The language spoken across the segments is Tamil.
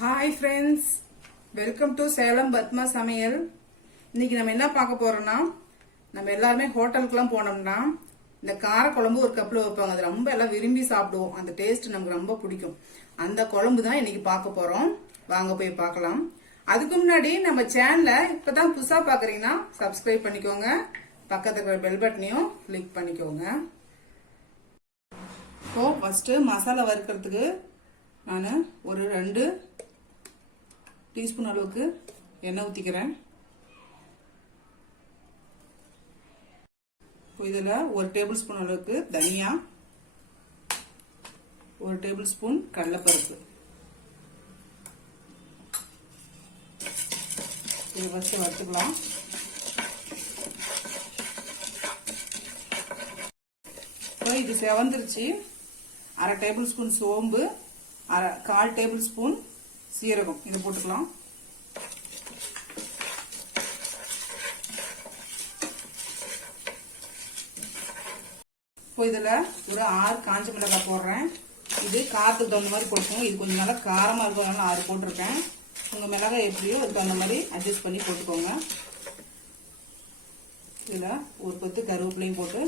Hi friends, welcome to Salem Padma சமையல். இன்னைக்கு நம்ம என்ன பார்க்க போறோம்னா, நம்ம எல்லாருமே ஹோட்டலுக்குலாம் போனோம்னா இந்த காரக்குழம்பு ஒரு கப்பில் வைப்பாங்க. அது ரொம்ப எல்லாம் விரும்பி சாப்பிடுவோம். அந்த டேஸ்ட் நமக்கு ரொம்ப பிடிக்கும். அந்த குழம்பு தான் இன்னைக்கு பார்க்க போறோம். வாங்க போய் பார்க்கலாம். அதுக்கு முன்னாடி நம்ம சேனலை இப்பதான் புதுசா பாக்குறீங்கன்னா சப்ஸ்கிரைப் பண்ணிக்கோங்க. பக்கத்துல இருக்கிற பெல் பட்டனையும் கிளிக் பண்ணிக்கோங்க. இப்போ ஃபர்ஸ்ட் மசாலா வறுக்கிறதுக்கு நான் ஒரு 2 டீஸ்பூன் அளவுக்கு எண்ணெய் ஊற்றிக்கிறேன். இதில் 1 டேபிள் ஸ்பூன் அளவுக்கு தனியா, 1 டேபிள் ஸ்பூன் கடலைப்பருப்பு. இதை ஃபஸ்ட்டு வறுத்துக்கலாம். இப்போ இது செவந்துருச்சு. 1/2 டேபிள் ஸ்பூன் சோம்பு, 1/4 டேபிள் ஸ்பூன் சீரகம் இதை போட்டுக்கலாம். இப்போ இதில் ஒரு 6 காஞ்ச மிளகாய் போடுறேன். இது காரத்துக்கு தகுந்த மாதிரி போட்டுக்கோங்க. இது கொஞ்சம் நல்லா காரமாக இருக்கிறதுனால 6 போட்டிருக்கேன். உங்கள் மிளகாய் எப்படியோ அதுக்கு தகுந்த மாதிரி அட்ஜஸ்ட் பண்ணி போட்டுக்கோங்க. இதில் ஒரு கொத்து கருவேப்பிலையும் போட்டு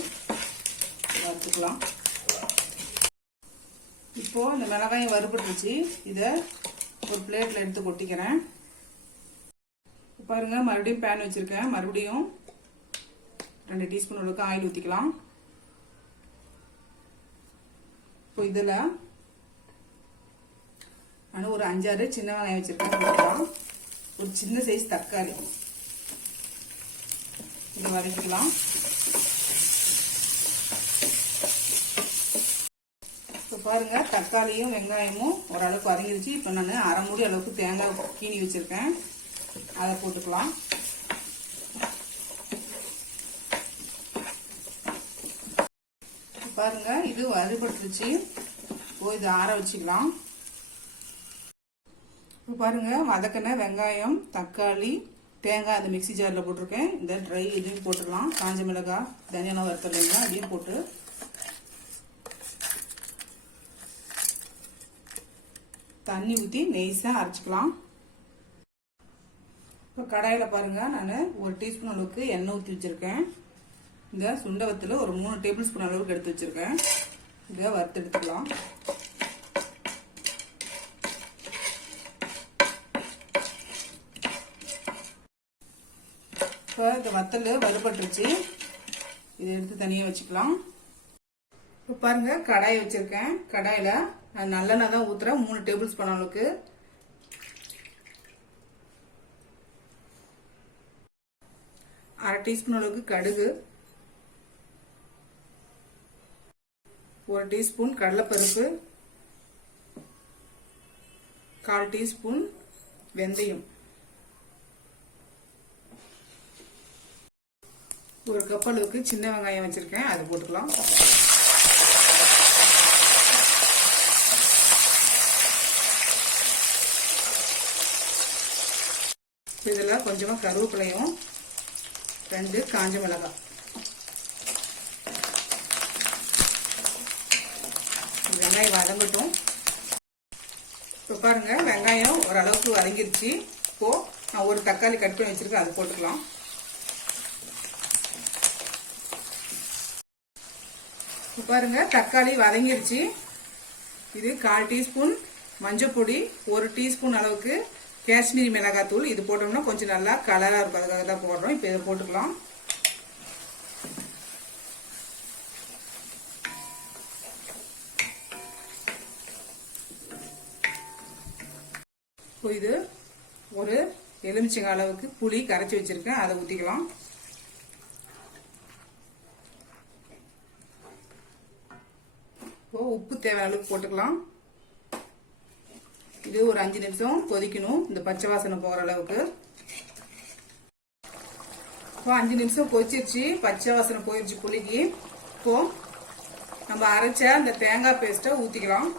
வறுத்துக்கலாம். இப்போ இந்த மிளகாயும் வறுபட்டுருச்சு. இதை ஒரு பிளேட்ல எடுத்து கொட்டிக்கிறேன். பாருங்க, மறுபடியும் பேன் வச்சிருக்கேன். மறுபடியும் 2 டீஸ்பூன் அளவுக்கு ஆயில் ஊற்றிக்கலாம். இப்போ இதில் நான் ஒரு 5-6 சின்ன வெங்காயம் வச்சிருக்கேன். ஒரு சின்ன சைஸ் தக்காளி இதை வதக்கிக்கலாம். பாருங்க, தக்காளியும் வெங்காயமும் ஓரளவுக்கு வதங்கிடுச்சு. இப்போ நான் 1/2 மூடி அளவுக்கு தேங்காய் கீனி வச்சிருக்கேன். அதை போட்டுக்கலாம். பாருங்க, இது வறுபட்டுருச்சு. இப்போ இது ஆற வச்சுக்கலாம். இப்போ பாருங்க, வதக்கின வெங்காயம், தக்காளி, தேங்காய் அந்த மிக்சி ஜாரில் போட்டிருக்கேன். இந்த ட்ரை இதையும் போட்டுடலாம். காஞ்ச மிளகாய், தனியாக வறுத்தலைங்க அதையும் போட்டு தண்ணி ஊற்றி நெய்ஸாக அரைச்சிக்கலாம். இப்போ கடாயில் பாருங்க, நான் 1 டீஸ்பூன் அளவுக்கு எண்ணெய் ஊற்றி வச்சிருக்கேன். இந்த சுண்டவத்தில் ஒரு 3 டேபிள் ஸ்பூன் அளவுக்கு எடுத்து வச்சிருக்கேன். இதை வறுத்து எடுத்துக்கலாம். இப்போ இந்த வத்தல் வறுபட்டுருச்சு. இதை எடுத்து தனியாக வச்சுக்கலாம். இப்போ பாருங்க, கடாய் வச்சிருக்கேன். கடாயில் நான் நல்லெண்ணெய் தான் ஊத்துறேன். 3 டேபிள் ஸ்பூன் அளவுக்கு. அரை டீஸ்பூன் அளவுக்கு கடுகு, 1 டீஸ்பூன் கடலைப்பருப்பு, 1/4 டீஸ்பூன் வெந்தயம், 1 கப் அளவுக்கு சின்ன வெங்காயம் வச்சிருக்கேன். அது போட்டுக்கலாம். இதில் கொஞ்சமா கருவேப்பிலையும் 2 காஞ்ச மிளகாய் வெங்காயம் வதங்கட்டும். இப்போ பாருங்க, வெங்காயம் ஓரளவுக்கு வதங்கிருச்சு. இப்போ நான் ஒரு தக்காளி கட் பண்ணி வச்சிருக்கேன். அது போட்டுக்கலாம். இப்போ பாருங்க, தக்காளி வதங்கிருச்சு. இது 1/4 டீஸ்பூன் மஞ்சள் பொடி, 1 டீஸ்பூன் அளவுக்கு காஷ்மீரி மிளகாய் தூள். இது போட்டோம்னா கொஞ்சம் நல்லா கலரா இருக்கும். அதுக்காக தான் போடுறோம். இப்போ இதை போட்டுக்கலாம். இப்போ இது ஒரு எலுமிச்சங்காய் அளவுக்கு புளி கரைச்சி வச்சிருக்கேன். அதை ஊற்றிக்கலாம். இப்போ உப்பு தேவையான அளவுக்கு போட்டுக்கலாம். இது ஒரு 5 நிமிஷம் கொதிக்கணும், இந்த பச்சை வாசனை போற அளவுக்கு. இப்போ 5 நிமிஷம் கொதிச்சிருச்சு. பச்சை வாசனை போயிடுச்சு புளிக்கு. இப்போ நம்ம அரைச்ச அந்த தேங்காய் பேஸ்ட்டை ஊத்திக்கலாம்.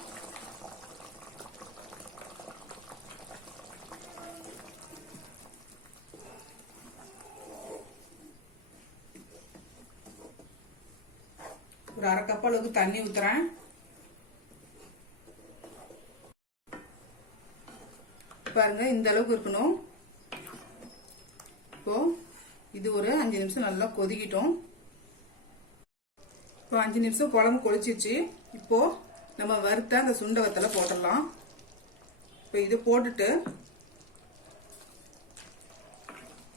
ஒரு 1/2 கப் அளவுக்கு தண்ணி ஊத்துறேன். பாருங்க இந்த அளவுக்கு இருக்கணும். இப்போ இது ஒரு 5 நிமிஷம் நல்லா கொதிக்கிட்டோம். இப்போ 5 நிமிஷம் குழம்பு கொதிச்சிச்சு. இப்போ நம்ம வறுத்த அந்த சுண்டை வத்தலை போட்டுடலாம். இப்போ இது போட்டுட்டு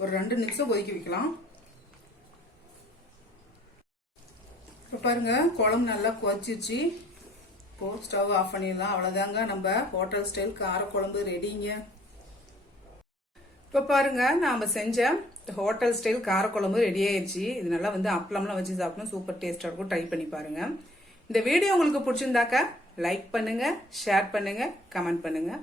ஒரு 2 நிமிஷம் கொதிக்க வைக்கலாம். இப்போ பாருங்க குழம்பு நல்லா கொதிச்சிச்சு. இப்போ ஸ்டவ் ஆஃப் பண்ணிடலாம். அவ்வளோதாங்க, நம்ம ஹோட்டல் ஸ்டைல் காரக்குழம்பு ரெடிங்க. இப்போ பாருங்க நாம செஞ்ச ஹோட்டல் ஸ்டைல் காரக்குழம்பு ரெடி ஆயிடுச்சு. இது நல்லா வந்து அப்பளம்லாம் வச்சு சாப்பிடணும், சூப்பர் டேஸ்டா இருக்கும். ட்ரை பண்ணி பாருங்க. இந்த வீடியோ உங்களுக்கு பிடிச்சிருந்தாக்கா லைக் பண்ணுங்க, ஷேர் பண்ணுங்க, கமெண்ட் பண்ணுங்க.